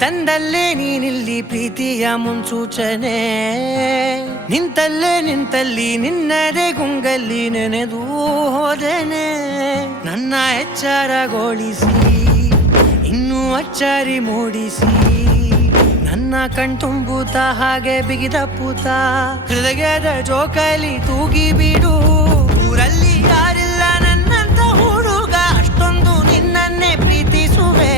ತಂದಲ್ಲೇ ನೀನಿಲ್ಲಿ ಪ್ರೀತಿಯ ಮುನ್ಸೂಚನೆ. ನಿಂತಲ್ಲಿ ನಿನ್ನದೇ ಗುಂಗಲ್ಲಿ ನೆನೆದು ಹೋದನೆ. ನನ್ನ ಎಚ್ಚರಗೊಳಿಸಿ ಇನ್ನೂ ಅಚ್ಚರಿ ಮೂಡಿಸಿ, ನನ್ನ ಕಣ್ತುಂಬುತ್ತ ಹಾಗೆ ಬಿಗಿದ ಪೂತ ಹೃದಯದ ಜೋಕಾಲಿ ತೂಗಿ ಬಿಡು. ಊರಲ್ಲಿ ಯಾರಿಲ್ಲ ನನ್ನಂತ ಹುಡುಗ, ಅಷ್ಟೊಂದು ನಿನ್ನನ್ನೇ ಪ್ರೀತಿಸುವೆ.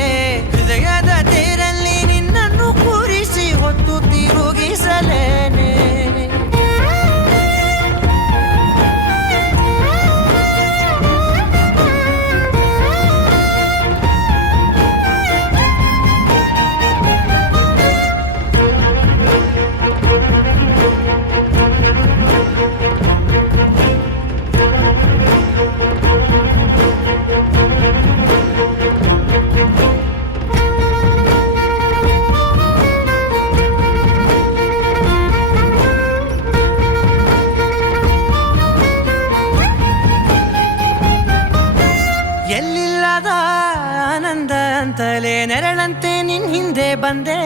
ಹೃದಯದ ತೇರಲ್ಲಿ ನಿನ್ನನ್ನು ಕೂರಿಸಿ ಹೊತ್ತು ತಿರುಗಿಸಲೇನೆ. ಎಲ್ಲಿಲ್ಲದ ಆನಂದ ಅಂತಲೇ ನೆರಳಂತೆ ನಿನ್ ಹಿಂದೆ ಬಂದೆ.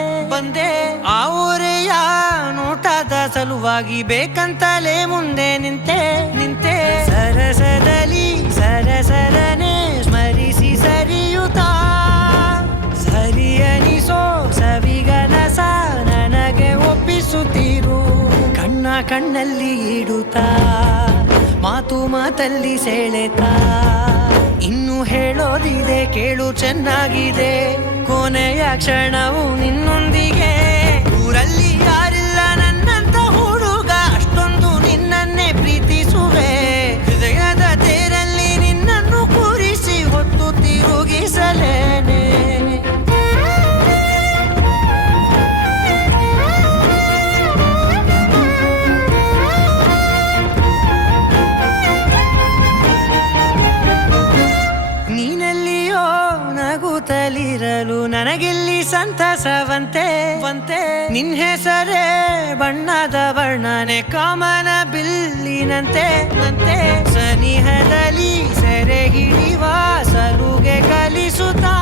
ಆ ಊರೆಯ ನೋಟದ ಸಲುವಾಗಿ ಬೇಕಂತಲೇ ಮುಂದೆ ನಿಂತೆ. ಸರಸದಲ್ಲಿ ಸರಸರನೆ ಸ್ಮರಿಸಿ ಸರಿಯುತ್ತಾ, ಸರಿ ಅನಿಸೋ ಸವಿಗನಸ ನನಗೆ ಒಪ್ಪಿಸುತ್ತೀರು. ಕಣ್ಣಲ್ಲಿ ಇಡುತ್ತಾ, ಮಾತಲ್ಲಿ ಸೆಳೆತಾ, ಇನ್ನು ಹೇಳೋದಿದೆ ಕೇಳು ಚೆನ್ನಾಗಿದೆ. ಕೊನೆಯ ಕ್ಷಣವು ನಿನ್ನೊಂದಿಗೆ. ಊರಲ್ಲಿ ಯಾರಿಲ್ಲ ನನ್ನಂತ ಹುಡುಗ, ಅಷ್ಟೊಂದು ನಿನ್ನನ್ನೇ ಪ್ರೀತಿಸುವೆ. ಹೃದಯದ ತೇರಲ್ಲಿ ನಿನ್ನನ್ನು ಕೂರಿಸಿ ಹೊತ್ತು ತಿರುಗಿಸಲೇನೆ. ನೀನೆಲ್ಲಿಯೋ ನಗುತ್ತಲಿರಲು ನನಗಿಲ್ಲಿ ಸಂತಸವಂತೆ. ನಿನ್ ಹೆಸರೇ ಬಣ್ಣದ ವರ್ಣನೆ ಕಾಮನ ಬಿಲ್ಲಿನಂತೆ. ಸನಿಹದಲ್ಲಿ ಸೆರೆ ಹಿಡಿಯುವ ಸಲುಗೆ ಕಲಿಸುತ್ತಾ